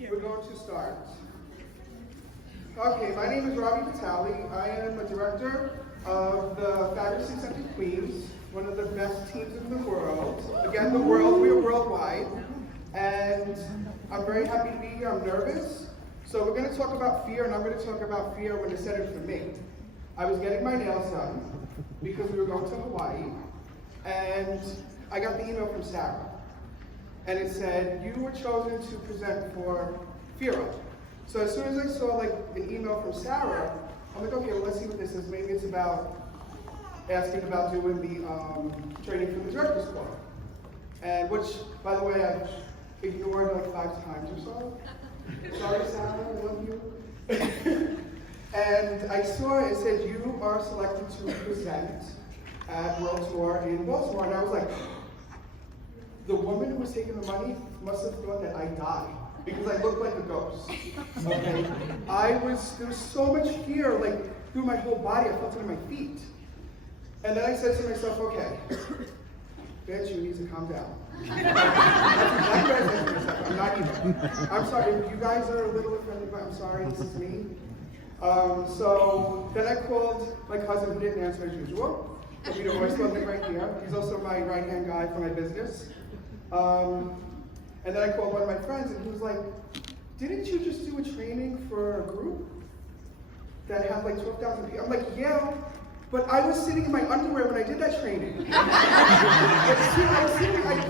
We're going to start. Okay, my name is Robbie Vitale. I am a director of the Fabulous Eccentric Queens, one of the best teams in the world. Again, the world, we are worldwide. And I'm very happy to be here. I'm nervous. So we're going to talk about fear, and I'm going to talk about fear when it's centered for me. I was getting my nails done because we were going to Hawaii, and I got the email from Sarah. And it said, you were chosen to present for FIRA. So as soon as I saw like an email from Sarah, I'm like, okay, well, let's see what this is. Maybe it's about asking about doing the training for the director's club. And which, by the way, I've ignored like 5 times or so. Sorry, Sarah, I love you. And I saw it said, you are selected to present at World Tour in Baltimore. And I was like, the woman who was taking the money must have thought that I died because I looked like a ghost. Okay? There was so much fear, like through my whole body. I felt it in my feet. And then I said to myself, okay, bitch, you need to calm down. That's exactly what I said to myself. I'm not even. I'm sorry, if you guys are a little offended, but I'm sorry, this is me. So then I called my cousin who didn't answer as usual. You know, I still live right here. He's also my right-hand guy for my business. And then I called one of my friends and he was like, didn't you just do a training for a group that had like 12,000 people? I'm like, yeah, but I was sitting in my underwear when I did that training.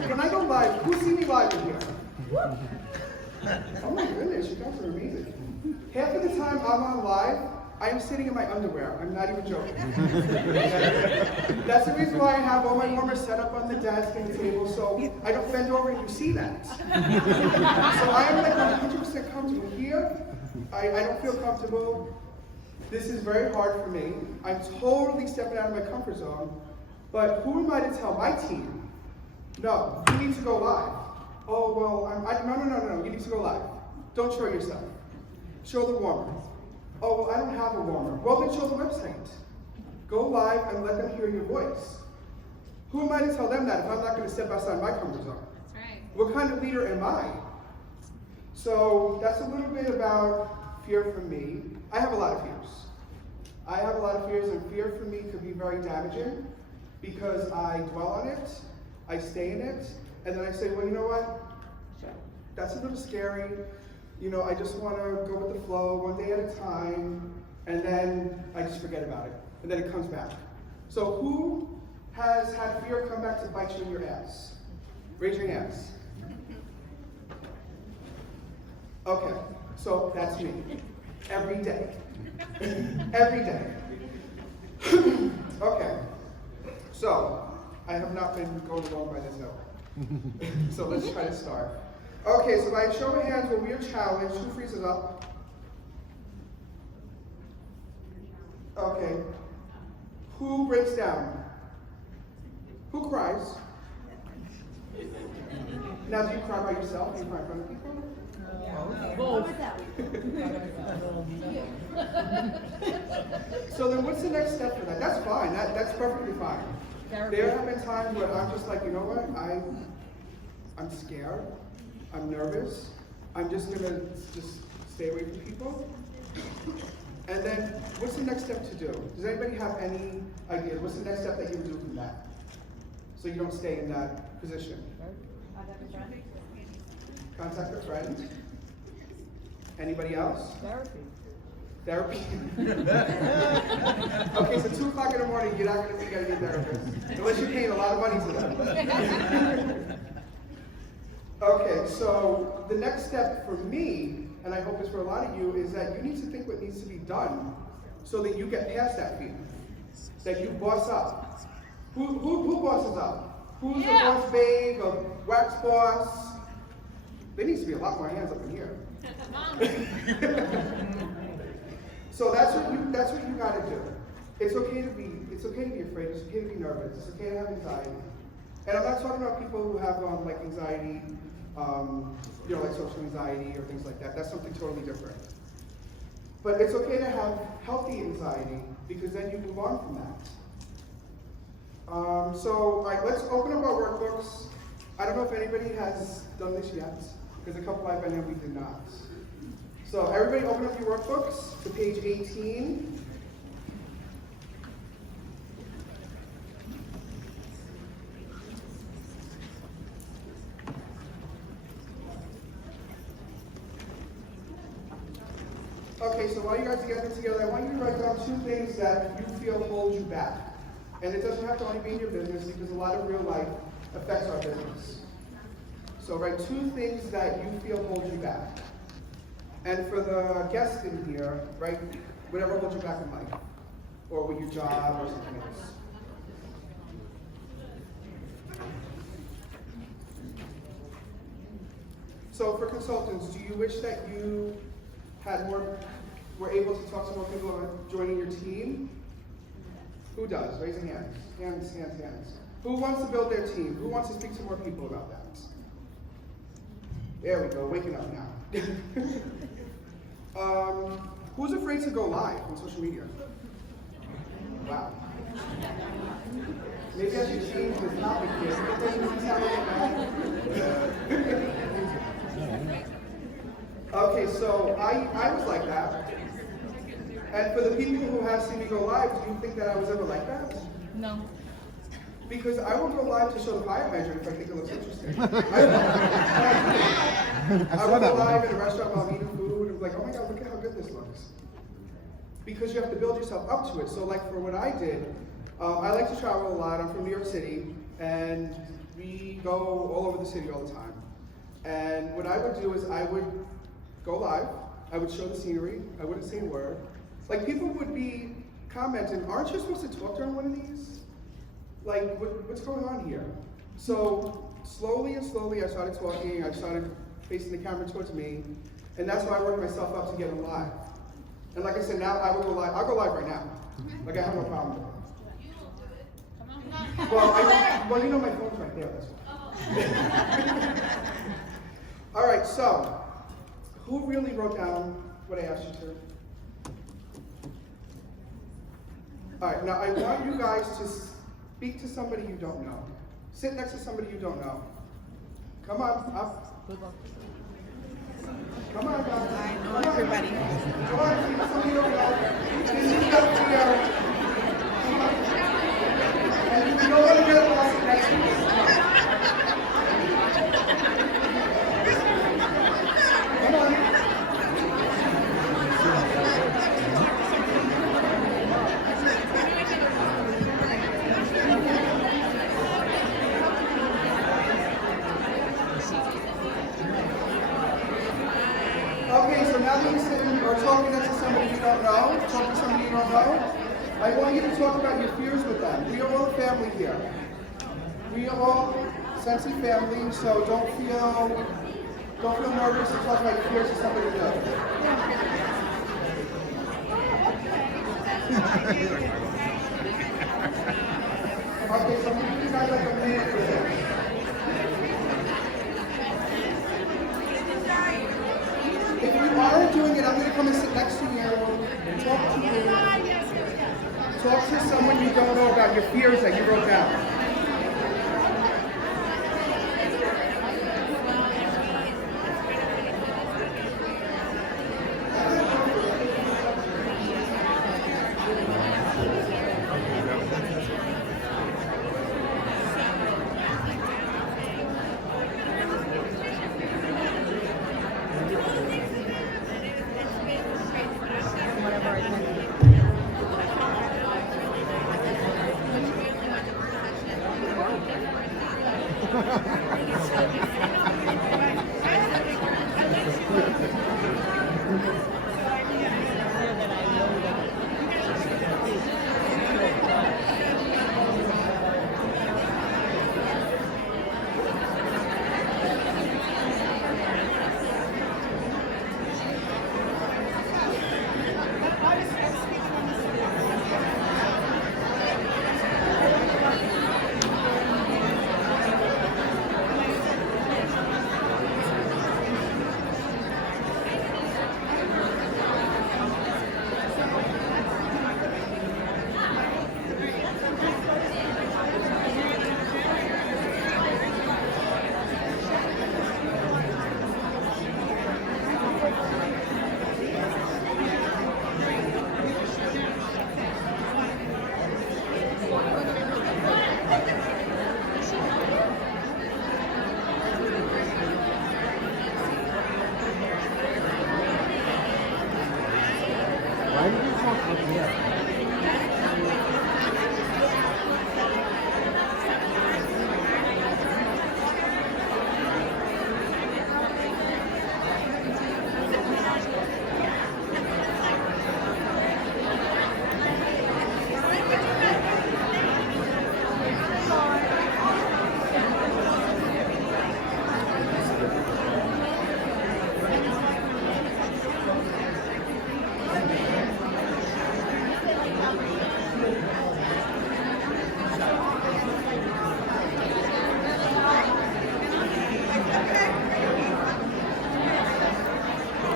When I go live, who's seen me live in here? Oh my goodness, you guys are amazing. Half of the time I'm on live, I am sitting in my underwear. I'm not even joking. That's the reason why I have all my warmers set up on the desk and the table, so I don't bend over and you see that. So I am like 100% comfortable here. I don't feel comfortable. This is very hard for me. I'm totally stepping out of my comfort zone. But who am I to tell my team, no, you need to go live? Oh, well, no, you need to go live. Don't show yourself. Show the warmer. Oh, well, I don't have a warmer. Well, then show the website. Go live and let them hear your voice. Who am I to tell them that if I'm not going to step outside my comfort zone? That's right. What kind of leader am I? So that's a little bit about fear for me. I have a lot of fears. And fear for me could be very damaging because I dwell on it, I stay in it, and then I say, well, you know what? That's a little scary. You know, I just want to go with the flow, one day at a time, and then I just forget about it, and then it comes back. So who has had fear come back to bite you in your ass? Raise your hands. Okay, so that's me. Every day. Every day. Okay, so I have not been going along by this hill. So let's try to start. Okay, so by show of hands, when we are challenged, who freezes up? Okay. Who breaks down? Who cries? Now, do you cry by yourself? Do you cry in front of people? So then what's the next step for that? That's fine. That's perfectly fine. There have been times where I'm just like, you know what? I'm scared. I'm nervous. I'm just gonna stay away from people. And then, what's the next step to do? Does anybody have any ideas? What's the next step that you would do from that? So you don't stay in that position. Contact a friend. Anybody else? Therapy. Okay, so 2 o'clock in the morning, you're not gonna be getting a therapist. Unless you're paying a lot of money for them. Okay, so the next step for me, and I hope it's for a lot of you, is that you need to think what needs to be done so that you get past that fear. That you boss up. Who bosses up? Who's a boss babe, a wax boss? There needs to be a lot more hands up in here. So that's what you gotta do. It's okay to be afraid, it's okay to be nervous, it's okay to have anxiety. And I'm not talking about people who have like anxiety, like social anxiety or things like that. That's something totally different. But it's okay to have healthy anxiety because then you move on from that. So, all right, let's open up our workbooks. I don't know if anybody has done this yet. because a couple I've been in, we did not. So everybody open up your workbooks to page 18. Okay, so while you guys are getting together, I want you to write down 2 things that you feel hold you back. And it doesn't have to only be in your business, because a lot of real life affects our business. So write 2 things that you feel hold you back. And for the guests in here, write whatever holds you back in life, or with your job, or something else. So for consultants, do you wish that you were able to talk to more people about joining your team? Who does? Raise your hands. Hands. Who wants to build their team? Who wants to speak to more people about that? There we go, waking up now. Who's afraid to go live on social media? Wow. Maybe I should change the topic here. Okay, so I was like that. And for the people who have seen me go live, do you think that I was ever like that? No. Because I will go live to show the fire hydrant if I think it looks interesting. I will go live in a restaurant while I'm eating food and be like, oh my God, look at how good this looks. Because you have to build yourself up to it. So like for what I did, I like to travel a lot. I'm from New York City, and we go all over the city all the time. And what I would do is I would go live, I would show the scenery, I wouldn't say a word. Like people would be commenting, aren't you supposed to talk during one of these? Like, what's going on here? So slowly and slowly I started talking, I started facing the camera towards me, and that's how I worked myself up to get live. And like I said, now I will go live. I'll go live right now. Like I have no problem with it. Well, you know my phone's right there, that's why. All right, so, who really wrote down what I asked you to? All right, now I want you guys to speak to somebody you don't know. Sit next to somebody you don't know. Come on, up. Good luck. Come on, guys. I know everybody. Come on, speak to somebody you don't know. Speak up here. Come on. And if you don't want to get lost next to you. Come on. Okay, so now that you're sitting or talking to somebody you don't know, I want you to talk about your fears with them. We are all family here. We are all Sensi family, so don't feel nervous to talk about your fears to somebody you know. Okay, so I'm going to give you guys like a minute for this. If you aren't doing it, I'm going to come and sit next to you and talk to you. Talk to someone you don't know about your fears that you wrote down.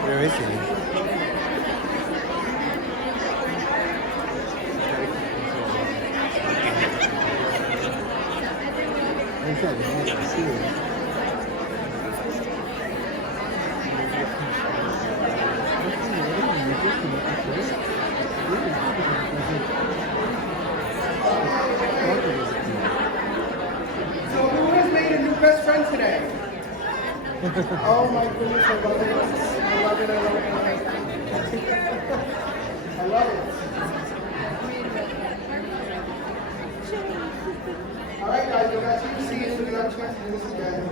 Where is he? Where's that? I see it. So who has made a new best friend today? Oh my goodness, I love it. I love it, I love it, I love it. I love it. All right, guys, we got 2 seats, so we got a chance to do this again.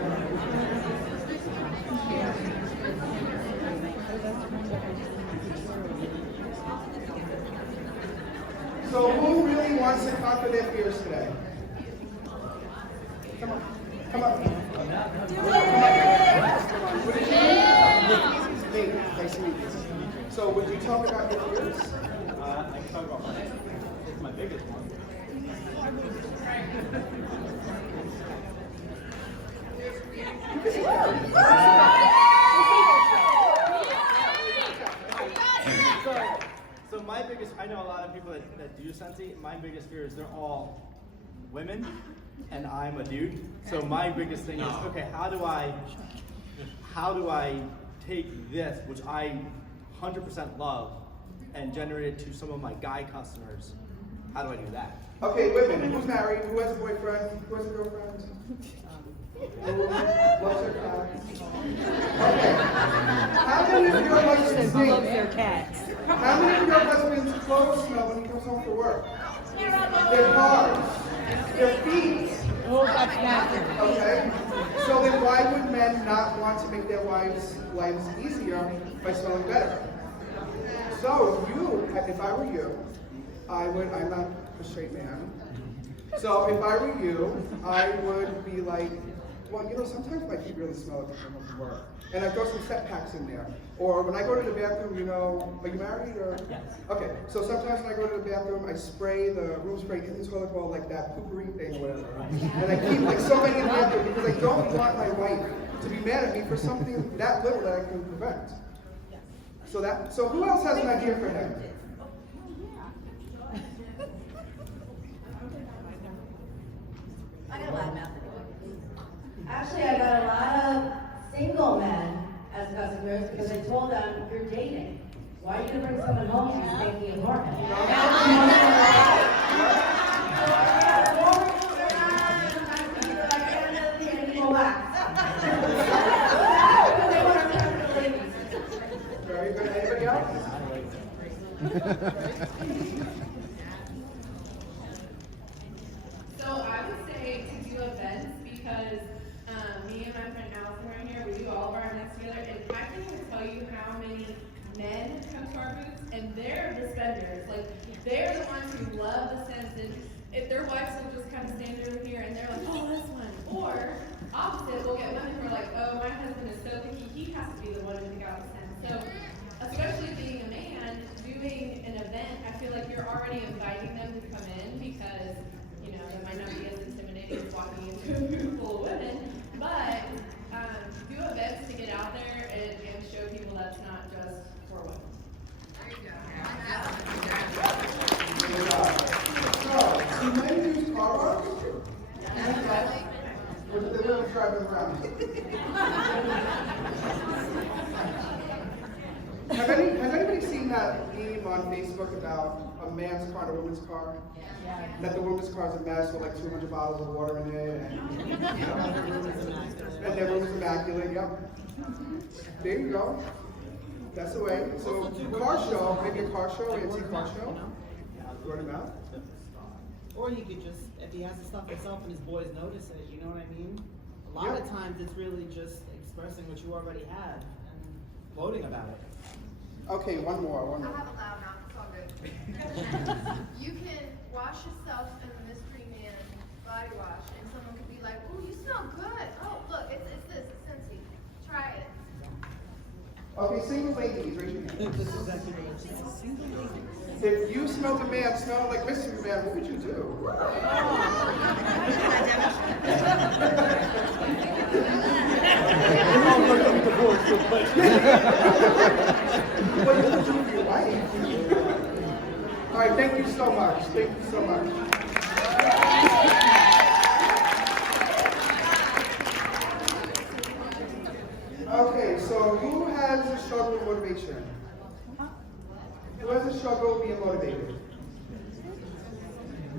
So who really wants to conquer their fears today? Come on, come on. What did you do? Hey, nice to meet you. So would you talk about your fears? I can talk about my biggest one. So my biggest, I know a lot of people that do Sensi. My biggest fear is they're all women, and I'm a dude. So my biggest thing is, okay, how do I take this, which I 100% love, and generate it to some of my guy customers? How do I do that? Okay, women, who's married? Who has a boyfriend? Who has a girlfriend? Loves their cats. Okay. How many of your husbands Loves their cats. How many of your husbands' clothes smell when he comes home from work? Their cars, their feet. Oh, that's natural. Okay? So then why would men not want to make their lives easier by smelling better? So if I were you, I'm not a straight man. So if I were you, I would be like, well, sometimes my feet really smell like I come home from work. And I throw some set packs in there. Or when I go to the bathroom, are you married or? Yes. Okay, so sometimes when I go to the bathroom, I spray the room spray in the toilet bowl like that poopery thing or whatever. And I keep like so many in the bathroom because I don't want my wife to be mad at me for something that little that I can prevent. So who else has an idea for him? I got a lot of mouth. Actually, I got a lot of single men as customers because I told them, you're dating. Why are you going to bring someone home who's making an apartment? Very good. Anybody else? So I would say to do events because me and my friend Allison right here, we do all of our events together, and I can't even tell you how many men come to our booths, and they're the spenders. Like, they're the ones who love the scents, and if their wives will just kind of stand over here, and they're like, oh, this one. Or, opposite, we'll get women who are like, oh, my husband is so picky, he has to be the one to pick out the scent. So, especially being a man, doing an event, I feel like you're already inviting them to come in because that might not be as intimidating as walking into a room full of women, but do events to get out there and show people that's not just for women. There you go. So, do men use car wash? Or do they really drive them around? Has anybody seen that meme on Facebook about a man's car and a woman's car? Yeah. That the woman's car is a mess with like 200 bottles of water in it, and their room is immaculate. Yep. There you go. That's the way. So car show, maybe a car show, antique car show. Word of mouth. Or he could just, if he has the stuff himself and his boys notice it, you know what I mean? A lot of times it's really just expressing what you already have and gloating about it. Okay, one more. I have a loud mouth, it's all good. You can wash yourself in the Mystery Man body wash, and someone could be like, "Ooh, you smell good. Oh, look, it's this, it's Scentsy. Try it." Okay, single ladies, raise your hand. This is exactly what If you smelled a man smelling like Mystery Man, what would you do? What would you do with your wife? All right, thank you so much. Thank you so much. Okay, so who has a struggle with motivation? Who has a struggle being motivated?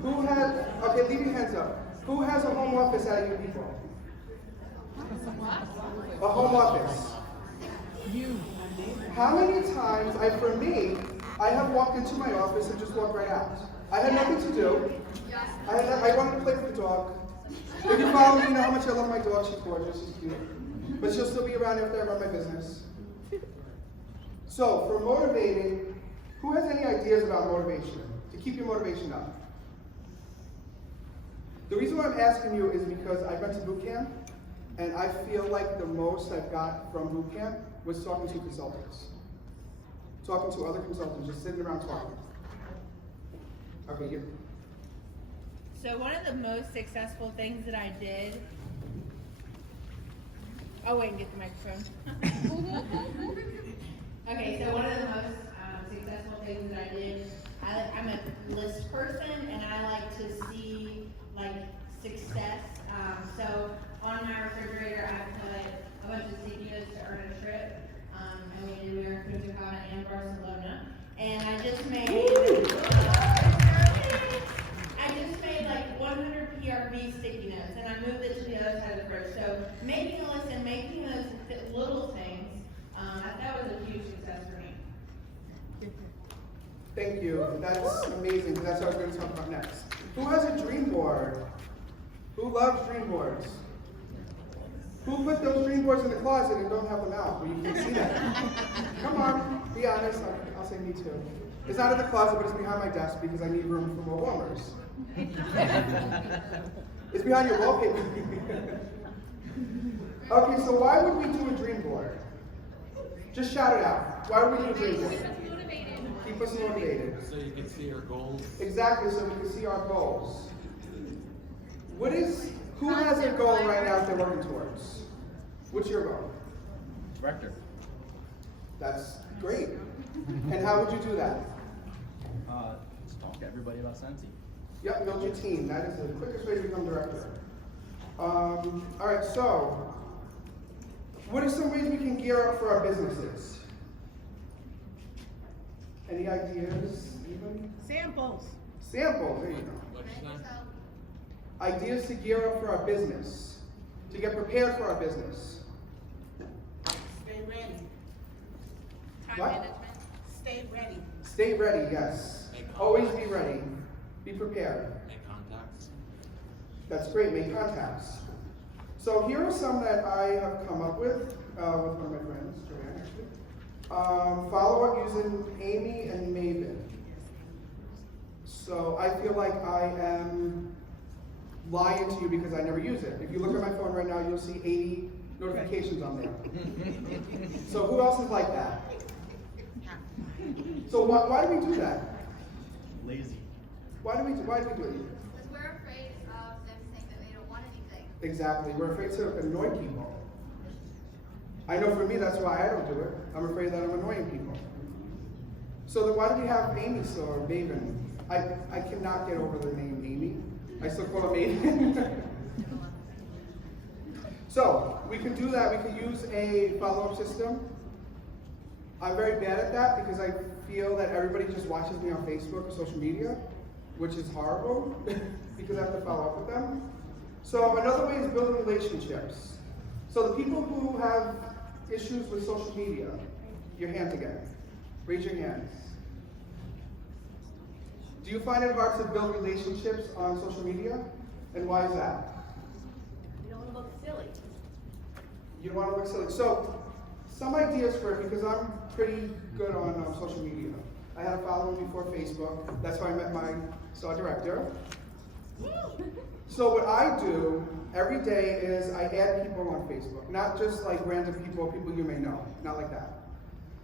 Who has, okay, leave your hands up. Who has a home office out of you people? A home office. You. How many times, for me, I have walked into my office and just walked right out. I had nothing to do. I wanted to play with the dog. If you follow me, you know how much I love my dog. She's gorgeous, she's cute. But she'll still be around after I run my business. So, for motivating, who has any ideas about motivation? To keep your motivation up? The reason why I'm asking you is because I went to boot camp, and I feel like the most I've got from boot camp was talking to consultants. Talking to other consultants, just sitting around talking. Okay, you. So one of the most successful things that I did. Oh wait, and get the microphone. Okay, so one of the most successful things that I did, I'm a list person, and I like to see like success. So on my refrigerator, I put a bunch of sticky notes to earn a trip, and we did New York, Punta Cana, and Barcelona. And I just made like 100 PRV sticky notes, and I moved it to the other side of the fridge. So making a list and making those little things, that was a huge success for me. Thank you. That's amazing, because that's what I was going to talk about next. Who has a dream board? Who loves dream boards? Who put those dream boards in the closet and don't have them out where you can see them? Come on, be honest. I'll say me too. It's not in the closet, but it's behind my desk because I need room for more warmers. It's behind your wallpaper. Okay, so why would we do a dream board? Just shout it out. Why would we do a dream board? Keep us motivated. So you can see our goals. Exactly, so we can see our goals. Who has a goal right now that they're working towards? What's your goal? Director. That's great. And how would you do that? Just talk to everybody about Scentsy. Yep, build your team. That is the quickest way to become director. All right, so what are some ways we can gear up for our businesses? Any ideas, even? Samples. Samples, there you go. What'd you say? Ideas to gear up for our business, to get prepared for our business. Stay ready. What? Stay ready. Stay ready, yes. Always be ready. Be prepared. Make contacts. That's great, make contacts. So here are some that I have come up with one of my friends, Joanne actually. Follow up using Amy and Maven. So I feel like I am lying to you because I never use it. If you look at my phone right now, you'll see 80 notifications on there. So who else is like that? So why do we do that? Lazy. Why do we do it? Because we're afraid of them saying that they don't want anything. Exactly. We're afraid to annoy people. I know for me, that's why I don't do it. I'm afraid that I'm annoying people. So then why do we have Amy or Maven? I cannot get over the name Amy. I still call her Maven. So we can do that. We can use a follow-up system. I'm very bad at that because I feel that everybody just watches me on Facebook or social media, which is horrible because I have to follow up with them. So another way is building relationships. So the people who have issues with social media, your hands again. Raise your hands. Do you find it hard to build relationships on social media? And why is that? You don't want to look silly. You don't want to look silly. So, some ideas for it, because I'm pretty good on social media. I had a following before Facebook. That's how I met my star director. So what I do every day is I add people on Facebook. Not just like random people you may know. Not like that.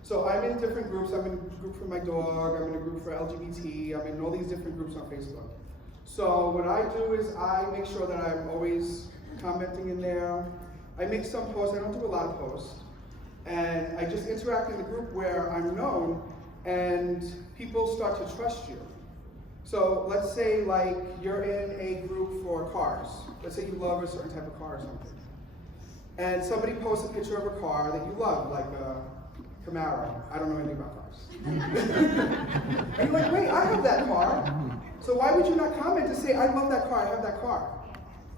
So I'm in different groups. I'm in a group for my dog. I'm in a group for LGBT. I'm in all these different groups on Facebook. So what I do is I make sure that I'm always commenting in there. I make some posts. I don't do a lot of posts. And I just interact in the group where I'm known and people start to trust you. So let's say like you're in a group for cars. Let's say you love a certain type of car or something. And somebody posts a picture of a car that you love, like a Camaro. I don't know anything about cars. And you're like, wait, I have that car. So why would you not comment to say, I love that car, I have that car?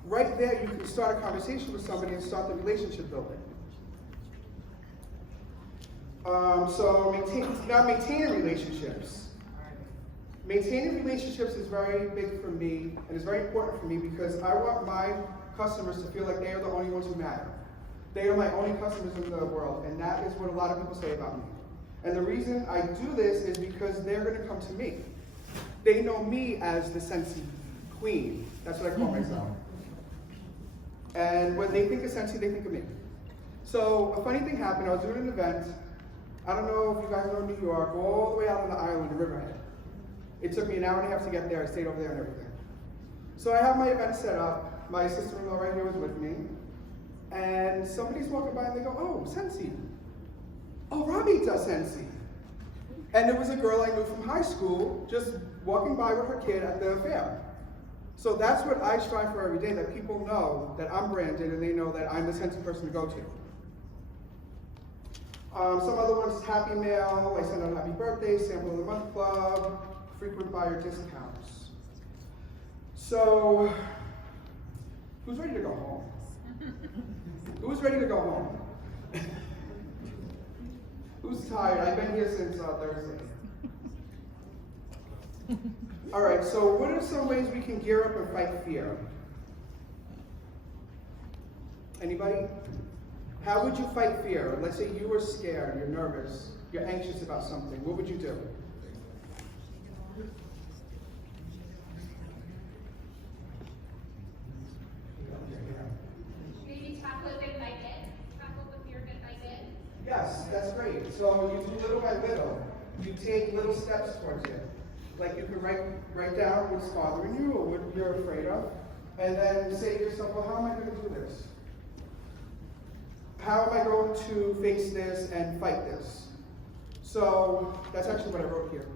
Right there, you can start a conversation with somebody and start the relationship building. Maintaining relationships. Maintaining relationships is very big for me, and it's very important for me because I want my customers to feel like they are the only ones who matter. They are my only customers in the world, and that is what a lot of people say about me. And the reason I do this is because they're going to come to me. They know me as the Scentsy Queen. That's what I call myself. And when they think of Scentsy, they think of me. So a funny thing happened. I was doing an event. I don't know if you guys know New York, all the way out on the island in Riverhead. It took me an hour and a half to get there. I stayed over there and everything. So I have my event set up. My sister-in-law right here was with me. And somebody's walking by and they go, oh, Scentsy. Oh, Robbie does Scentsy. And there was a girl I knew from high school just walking by with her kid at the fair. So that's what I strive for every day, that people know that I'm branded and they know that I'm the Scentsy person to go to. Some other ones, Happy Mail, I send out Happy Birthday, Sample of the Month Club, frequent buyer discounts. So, who's ready to go home? Who's ready to go home? Who's tired? I've been here since Thursday. All right, so what are some ways we can gear up and fight fear? Anybody? How would you fight fear? Let's say you were scared, you're nervous, you're anxious about something. What would you do? Maybe tackle it bit by bit. Tackle the fear bit by bit. Yes, that's great. So you do little by little. You take little steps towards it. Like you can write down what's bothering you or what you're afraid of, and then say to yourself, well, how am I going to do this? How am I going to face this and fight this? So that's actually what I wrote here.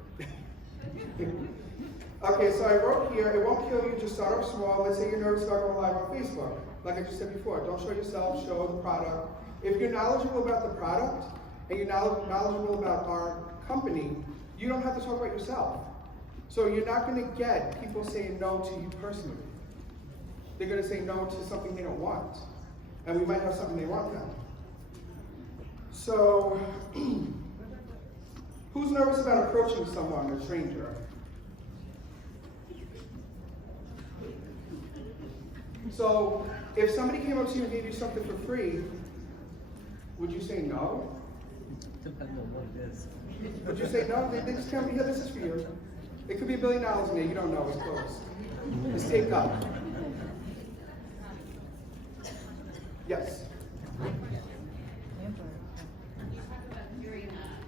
Okay, so I wrote here, it won't kill you, just start off small. Let's say you're nervous about going live on Facebook. Like I just said before, don't show yourself, show the product. If you're knowledgeable about the product, and you're knowledgeable about our company, you don't have to talk about yourself. So you're not going to get people saying no to you personally. They're going to say no to something they don't want. And we might have something they want now. So, who's nervous about approaching someone, a stranger? So, if somebody came up to you and gave you something for free, would you say no? Depends on what it is. Would you say no? They just tell me, yeah, this is for you. It could be $1 billion in there, you don't know, it's closed. It's taped up. Yes? You talked about gearing up,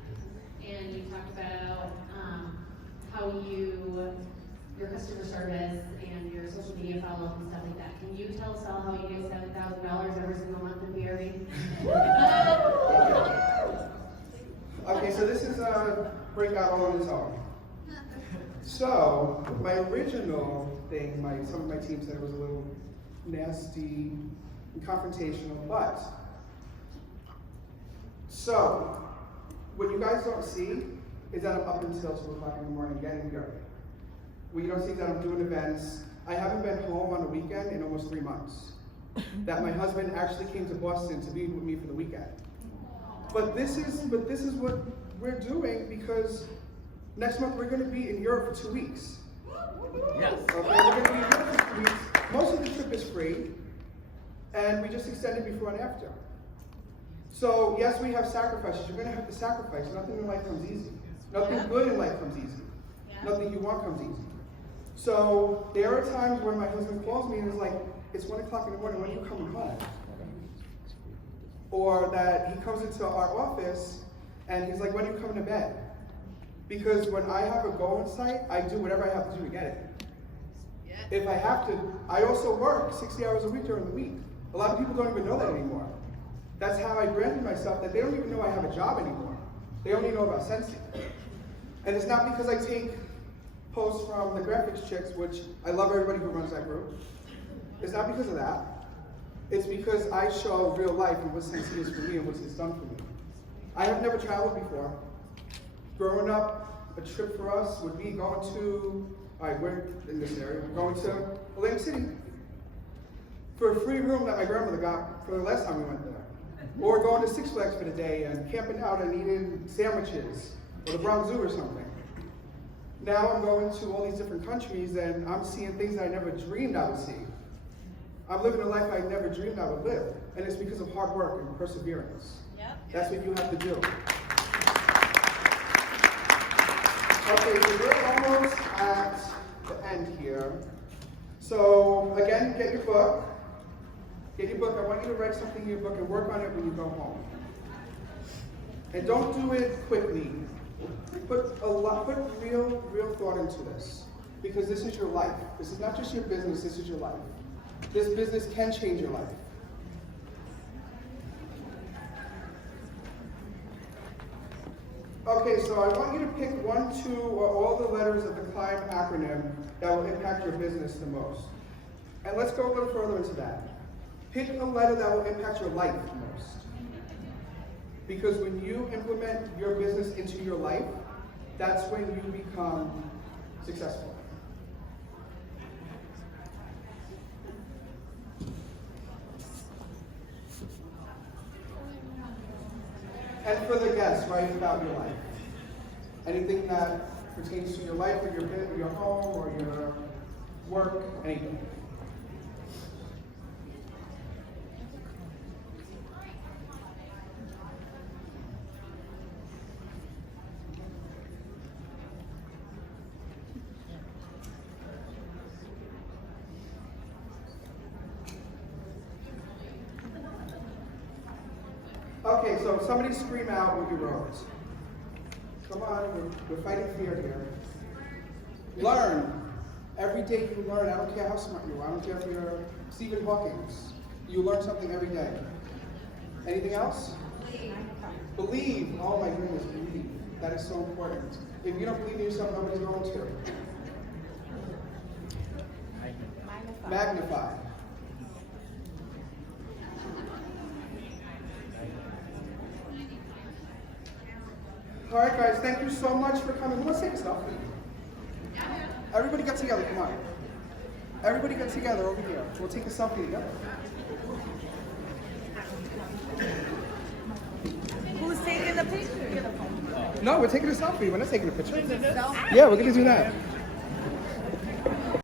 and you talked about how your customer service and your social media follow-up and stuff like that. Can you tell us all how you get $7,000 every single month in PRV? Okay, so this is a breakout all on its own. So, my original thing, some of my team said it was a little nasty and confrontational, but, so, what you guys don't see is that I'm up until 2 o'clock in the morning getting here. What you don't see is that I'm doing events. I haven't been home on a weekend in almost 3 months. That my husband actually came to Boston to be with me for the weekend. But this is what we're doing because next month we're going to be in Europe for 2 weeks. Yes. Okay, we're going to be in Europe for 2 weeks. Most of the trip is free, and we just extended before and after. So yes, we have sacrifices. You're going to have to sacrifice. Nothing in life comes easy. Nothing good in life comes easy. Nothing you want comes easy. So there are times when my husband calls me and is like, it's 1 o'clock in the morning, when are you coming home? Or that he comes into our office and he's like, when are you coming to bed? Because when I have a goal in sight, I do whatever I have to do to get it. If I have to, I also work 60 hours a week during the week. A lot of people don't even know that anymore. That's how I branded myself, that they don't even know I have a job anymore. They only know about Sensi. And it's not because I take posts from the graphics chicks, which I love everybody who runs that group. It's not because of that. It's because I show real life and what Sensi is for me and what it's done for me. I have never traveled before. Growing up, a trip for us would be going to, all right, we're in this area, we're going to Atlantic City for a free room that my grandmother got for the last time we went there. Or going to Six Flags for the day and camping out and eating sandwiches or the Bronx Zoo or something. Now I'm going to all these different countries and I'm seeing things that I never dreamed I would see. I'm living a life I never dreamed I would live. And it's because of hard work and perseverance. Yep. That's what you have to do. Okay, so we're almost at the end here. So again, get your book. Get your book. I want you to write something in your book and work on it when you go home. And don't do it quickly. Put real thought into this. Because this is your life. This is not just your business, this is your life. This business can change your life. Okay, so I want you to pick 1, 2, or all the letters of the CLIMB acronym that will impact your business the most. And let's go a little further into that. Pick a letter that will impact your life the most. Because when you implement your business into your life, that's when you become successful. And for the guests, write about your life. Anything that pertains to your life or your home or your work, anything. Okay, so somebody scream out what you wrote. Come on, we're fighting fear here. Learn. Every day you learn. I don't care how smart you are. I don't care if you're Stephen Hawking. You learn something every day. Anything else? Believe. Oh my goodness, believe. That is so important. If you don't believe in yourself, nobody's going to. Magnify. All right, guys, thank you so much for coming. Let's take a selfie. Everybody get together, come on. Everybody get together over here. We'll take a selfie together. Who's taking the picture? No, we're taking a selfie. We're not taking a picture. Yeah, we're going to do that.